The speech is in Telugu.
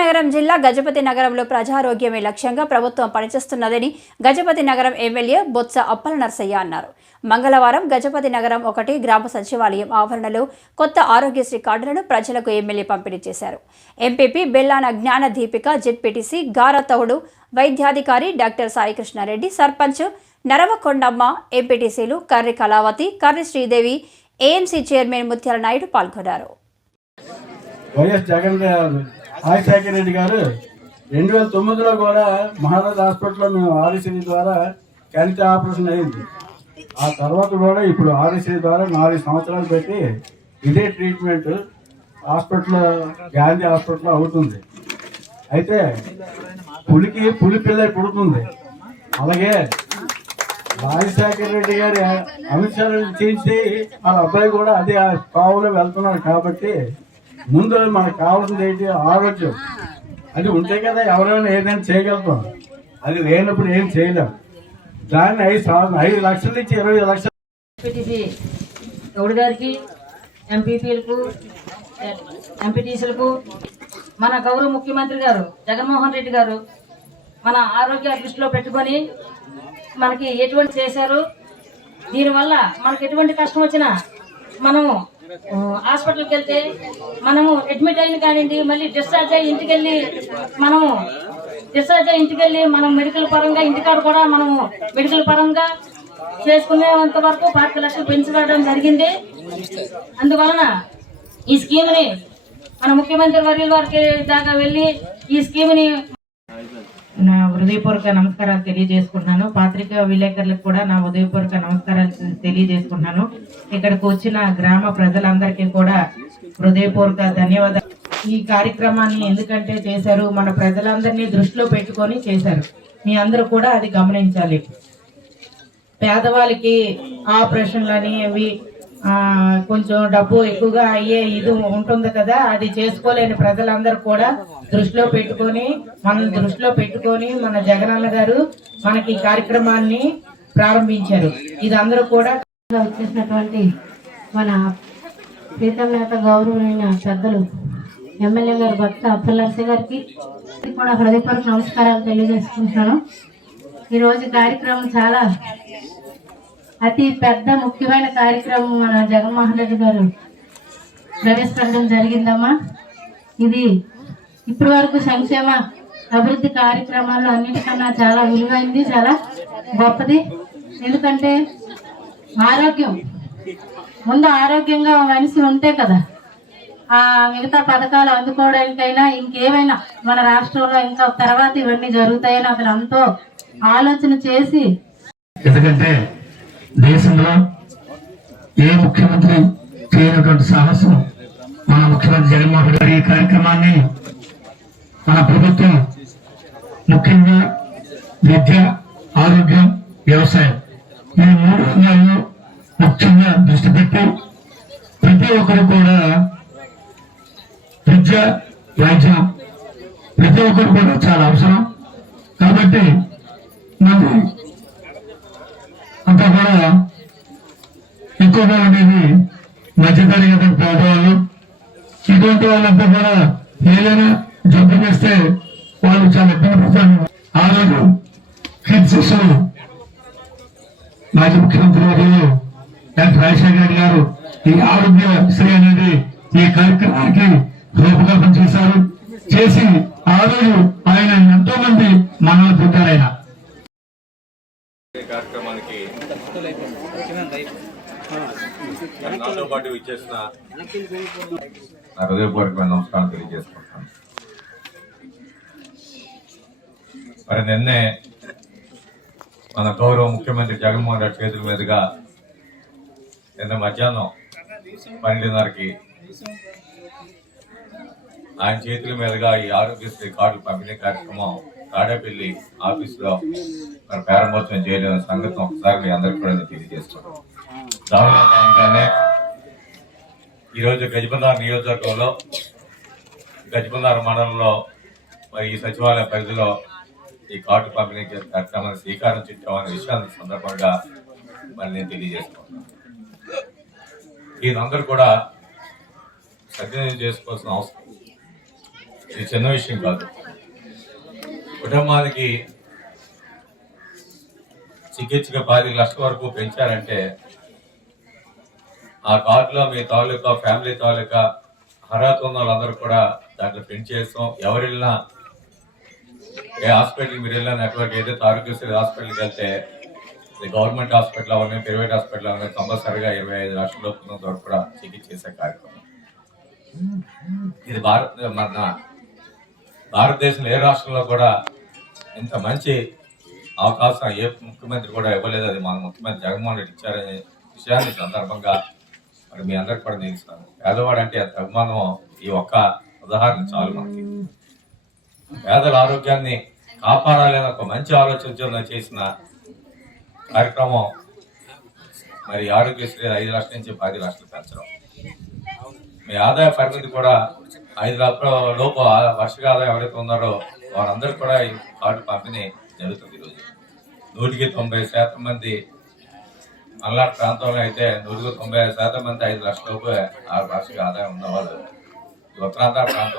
నగరం జిల్లా గజపతి నగరంలో ప్రజారోగ్యమే లక్ష్యంగా ప్రభుత్వం పనిచేస్తున్నదని గజపతి నగరం ఎమ్మెల్యే బొత్స అప్పల నర్సయ్య అన్నారు. మంగళవారం గజపతి నగరం 1 గ్రామ సచివాలయం ఆవరణలో కొత్త ఆరోగ్యశ్రీ కార్డులను ప్రజలకు ఎమ్మెల్యే పంపిణీ చేశారు. ఎంపీపీ బెల్లాన జ్ఞాన దీపిక, జెడ్పీటీసీ గారతౌడు, వైద్యాధికారి డాక్టర్ సాయికృష్ణారెడ్డి, సర్పంచ్ నరవకొండమ్మ, ఎంపీటీసీలు కర్రి కళావతి, కర్రి శ్రీదేవి, ఏఎంసీ చైర్మన్ ముత్యాల నాయుడు పాల్గొన్నారు. రాజశేఖర రెడ్డి గారు 2009లో కూడా మహారాజ్ హాస్పిటల్లో మేము ఆర్ఎస్సీ ద్వారా క్యాన్సర్ ఆపరేషన్ అయింది. ఆ తర్వాత కూడా ఇప్పుడు ఆర్ఎస్సీ ద్వారా 4 సంవత్సరాలు పెట్టి ఇదే ట్రీట్మెంట్ హాస్పిటల్లో, గాంధీ హాస్పిటల్లో అవుతుంది. అయితే పులి పిల్ల పుడుతుంది. అలాగే రాజశేఖర రెడ్డి గారి అంశాలను చేసి వాళ్ళ అబ్బాయి కూడా అదే కావులో వెళ్తున్నారు. కాబట్టి ముందు మనకు కావాల్సింది ఏంటి? ఆరోగ్యం. అది ఉంటే కదా ఎవరైనా ఏదైనా చేయగలుగుతాం. అది లేనప్పుడు ఏం చేయలేం. దాన్ని 5 లక్షల నుంచి 20 లక్షలు గౌడ్ గారికి, ఎంపీపీలకు, ఎంపీటీసీలకు, మన గౌరవ ముఖ్యమంత్రి గారు జగన్మోహన్ రెడ్డి గారు మన ఆరోగ్య దృష్టిలో పెట్టుకొని మనకి ఎటువంటి చేశారు. దీనివల్ల మనకి ఎటువంటి కష్టం వచ్చినా మనము హాస్పిటల్కి వెళ్తే మనము అడ్మిట్ అయిన కానివ్వండి, మళ్ళీ డిశ్చార్జ్ అయ్యి ఇంటికి వెళ్ళి మనం మెడికల్ పరంగా ఇంటికాడ కూడా మనము మెడికల్ పరంగా చేసుకునేంత వరకు 5 లక్షలు పెంచడం జరిగింది. అందువలన ఈ స్కీమ్ని మన ముఖ్యమంత్రి వర్యుల వారికి దాకా వెళ్ళి ఈ స్కీమ్ని నా హృదయపూర్వక నమస్కారాలు తెలియజేసుకుంటున్నాను. పాత్రికా విలేకరులకు కూడా నా హృదయపూర్వక నమస్కారాలు తెలియజేసుకుంటున్నాను. ఇక్కడికి వచ్చిన గ్రామ ప్రజలందరికీ కూడా హృదయపూర్వక ధన్యవాదాలు. ఈ కార్యక్రమాన్ని ఎందుకంటే చేశారు, మన ప్రజలందరినీ దృష్టిలో పెట్టుకొని చేశారు. మీ అందరూ కూడా అది గమనించాలి. పేదవాళ్ళకి ఆపరేషన్లని అవి కొంచెం డబ్బు ఎక్కువగా అయ్యే ఇది ఉంటుంది కదా, అది చేసుకోలేని ప్రజలందరూ కూడా దృష్టిలో పెట్టుకొని మన జగనన్న గారు మనకి ఈ కార్యక్రమాన్ని ప్రారంభించారు. ఇది అందరూ కూడా వచ్చేసినటువంటి మన ప్రీతం నేత గౌరవనీయ పెద్దలు ఎమ్మెల్యే గారు బొత్స అప్పల నర్సయ్య గారికి కూడా హృదయపూర్వక నమస్కారాలు తెలియజేసుకుంటున్నాను. ఈరోజు కార్యక్రమం చాలా అతి పెద్ద ముఖ్యమైన కార్యక్రమం మన జగన్మోహన్ రెడ్డి గారు ప్రవేశపెట్టడం జరిగిందమ్మా. ఇది ఇప్పటి వరకు సంక్షేమ అభివృద్ధి కార్యక్రమాల్లో అన్నిటికన్నా చాలా విలువైంది, చాలా గొప్పది. ఎందుకంటే ఆరోగ్యం ముందు ఆరోగ్యంగా మనిషి ఉంటే కదా ఆ మిగతా పథకాలు అందుకోవడానికైనా ఇంకేమైనా మన రాష్ట్రంలో ఇంకా తర్వాత ఇవన్నీ జరుగుతాయని అతను ఎంతో ఆలోచన చేసి, ఎందుకంటే దేశంలో ఏ ముఖ్యమంత్రి చేయనటువంటి సాహసం మన ముఖ్యమంత్రి జగన్మోహన్ రెడ్డి ఈ కార్యక్రమాన్ని మన ప్రభుత్వం ముఖ్యంగా విద్య, ఆరోగ్యం, వ్యవసాయం ఈ 3 రంగాల్లో ముఖ్యంగా దృష్టి పెట్టి ప్రతి ఒక్కరు కూడా విద్య, వైద్యం ప్రతి ఒక్కరు కూడా చాలా అవసరం. కాబట్టి మనకి అంతా కూడా ఎక్కువగా ఉండేది మధ్యతరగతి పేదవాళ్ళు. ఇటువంటి వాళ్ళంతా కూడా ఏదైనా జబ్బు చేస్తే వాళ్ళు చాలా ఇబ్బంది పడతారు. ఆ రోజు కిడ్స్ మాజీ ముఖ్యమంత్రి వర్యులు డాక్టర్ రాజశేఖర రెడ్డి గారు ఈ ఆరోగ్యశ్రీ అనేది ఈ కార్యక్రమానికి రూపకల్పన చేసి ఆ రోజు ఆయన ఎంతో మంది మనల్ని పుట్టారు. ఆయన కార్యక్రమానికి నాతో పాటు ఇచ్చేసిన నా హృదయపూర్వకమైన నమస్కారం తెలియజేసుకుంటాను. మరి నిన్నే మన గౌరవ ముఖ్యమంత్రి జగన్మోహన్ రెడ్డి చేతుల మీదుగా నిన్న మధ్యాహ్నం 12:30కి ఆయన చేతుల మీదుగా ఈ ఆరోగ్యశ్రీ కార్డులు పంపిణీ కార్యక్రమం తాడేపల్లి ఆఫీసులో మరి ప్రారంభోత్సవం చేయడం సంగతి ఒకసారి మీ అందరికీ కూడా తెలియజేస్తున్నాం. దానిలో భాగంగానే ఈరోజు గజపతినగరం నియోజకవర్గంలో గజపతినగరం మండలంలో మరి ఈ సచివాలయ పరిధిలో ఈ కార్డు పంపిణీ కార్యక్రమాన్ని శ్రీకారం చుట్టామనే విషయాన్ని సందర్భంగా మరి నేను తెలియజేస్తున్నాను. దీనందరూ కూడా సద్వినియోగం చేసుకోవాల్సిన అవసరం. ఇది చిన్న విషయం కాదు. కుటుంబానికి చికిత్సగా 10 లక్షల వరకు పెంచారంటే ఆ కార్డులో మీ తాలూకా ఫ్యామిలీ తాలూకా అర్హత ఉన్న వాళ్ళందరూ కూడా దాంట్లో ప్రింట్ చేస్తాం. ఎవరు వెళ్ళినా ఏ హాస్పిటల్కి మీరు వెళ్ళినా నెట్వర్క్ ఏదైతే ఆరోగ్యశ్రీ హాస్పిటల్కి వెళ్తే ఇది గవర్నమెంట్ హాస్పిటల్ అవన్నీ ప్రైవేట్ హాస్పిటల్ అవన్నీ కంపల్సరిగా 25 లక్షల లోపు వరకు కూడా చికిత్స చేసే కార్యక్రమం. ఇది మన భారతదేశంలో ఏ రాష్ట్రంలో కూడా ఇంత మంచి అవకాశం ఏ ముఖ్యమంత్రి కూడా ఇవ్వలేదు. అది మన ముఖ్యమంత్రి జగన్మోహన్ రెడ్డి ఇచ్చారనే విషయాన్ని సందర్భంగా మరి మీ అందరికి కూడా నేను ఇస్తాను. పేదవాడు అంటే అంత అభిమానం ఈ ఒక్క ఉదాహరణ చాలు మనకి. పేదల ఆరోగ్యాన్ని కాపాడాలని ఒక మంచి ఆలోచన చేసిన కార్యక్రమం మరి ఆరోగ్యశ్రీ 5 లక్షల నుంచి 10 లక్షలు పెంచడం. మీ ఆదాయ పరిమితి కూడా 5 లక్షల లోపు వార్షిక ఆదాయం ఎవరైతే ఉన్నారో వారందరూ కూడా ఈ కార్డు పంపిణీ జరుగుతుంది. ఈరోజు 190% మంది మల్నాడు ప్రాంతంలో అయితే 195% మంది 5 లక్షల లోపు వార్షిక ఆదాయం ఉన్నవాళ్ళు. ఉత్తరాంధ్ర ప్రాంతం